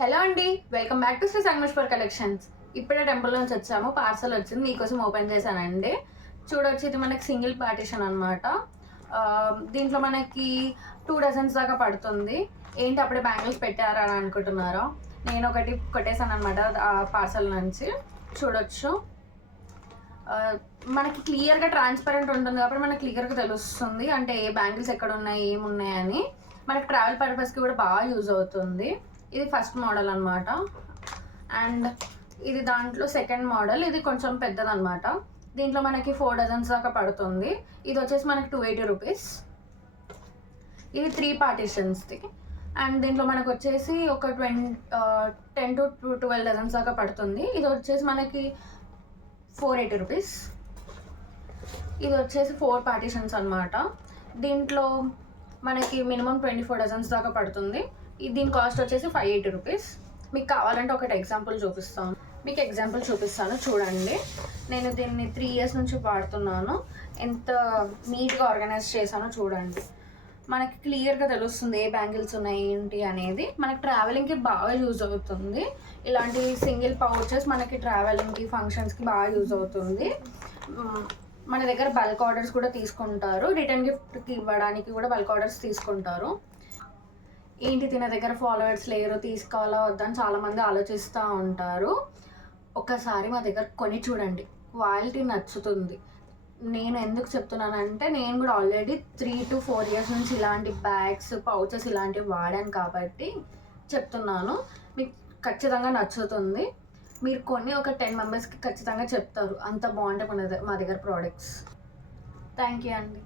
Hello అండి, welcome back to Shri Sangameshwar collections. ఇప్పుడే temple నుంచి వచ్చాము, పార్సల్ వచ్చింది, మీకోసం ఓపెన్ చేశానండి. చూడొచ్చు, ఇది మనకి సింగిల్ పార్టీషన్ అనమాట. దీంట్లో మనకి 2 డజన్స్ దాకా పడుతుంది. ఏంటి అప్పుడే బ్యాంగిల్స్ పెట్టారా అని అనుకుంటున్నారా? నేను ఒకటి కొట్టేశాను అనమాట ఆ పార్సల్ నుంచి. చూడొచ్చు, మనకి క్లియర్గా ట్రాన్స్పరెంట్ ఉంటుంది కాబట్టి మనకి క్లియర్గా తెలుస్తుంది అంటే ఏ బ్యాంగిల్స్ ఎక్కడ ఉన్నాయి, ఏమున్నాయని. మనకి ట్రావెల్ పర్పస్కి కూడా బాగా యూజ్ అవుతుంది. ఇది ఫస్ట్ మోడల్ అనమాట. అండ్ ఇది దాంట్లో సెకండ్ మోడల్, ఇది కొంచెం పెద్దదన్నమాట. దీంట్లో మనకి 4 డజన్స్ దాకా పడుతుంది. ఇది వచ్చేసి మనకి 280 రూపీస్. ఇది 3 పార్టీషన్స్ది. అండ్ దీంట్లో మనకు వచ్చేసి ఒక 10 to 12 డజన్స్ దాకా పడుతుంది. ఇది వచ్చేసి మనకి 480 రూపీస్. ఇది వచ్చేసి 4 పార్టీషన్స్ అనమాట. దీంట్లో మనకి మినిమం 24 డజన్స్ దాకా పడుతుంది. దీని కాస్ట్ వచ్చేసి 580 రూపీస్. మీకు కావాలంటే ఒకటి ఎగ్జాంపుల్ చూపిస్తాను చూడండి. నేను దీన్ని 3 ఇయర్స్ నుంచి వాడుతున్నాను. ఎంత నీట్గా ఆర్గనైజ్ చేశానో చూడండి. మనకి క్లియర్గా తెలుస్తుంది ఏ బ్యాంగిల్స్ ఉన్నాయి ఏంటి అనేది. మనకి ట్రావెలింగ్కి బాగా యూజ్ అవుతుంది. ఇలాంటి సింగిల్ పౌచెస్ మనకి ట్రావెలింగ్కి, ఫంక్షన్స్కి బాగా యూజ్ అవుతుంది. మన దగ్గర బల్క్ ఆర్డర్స్ కూడా తీసుకుంటారు. రిటర్న్ గిఫ్ట్కి ఇవ్వడానికి కూడా బల్క్ ఆర్డర్స్ తీసుకుంటారు. ఏంటి తిన దగ్గర ఫాలోవర్స్ లేరు, తీసుకోవాలా వద్దని చాలామంది ఆలోచిస్తూ ఉంటారు. ఒక్కసారి మా దగ్గర కొని చూడండి, క్వాలిటీ నచ్చుతుంది. నేను ఎందుకు చెప్తున్నానంటే నేను కూడా ఆల్రెడీ 3 to 4 ఇయర్స్ నుంచి ఇలాంటి బ్యాగ్స్, పౌచెస్ ఇలాంటివి వాడాను కాబట్టి చెప్తున్నాను. మీకు ఖచ్చితంగా నచ్చుతుంది. మీరు కొన్ని ఒక 10 మెంబర్స్కి ఖచ్చితంగా చెప్తారు, అంత బాగుంటాయి మా దగ్గర ప్రోడక్ట్స్. థ్యాంక్ యూ అండి.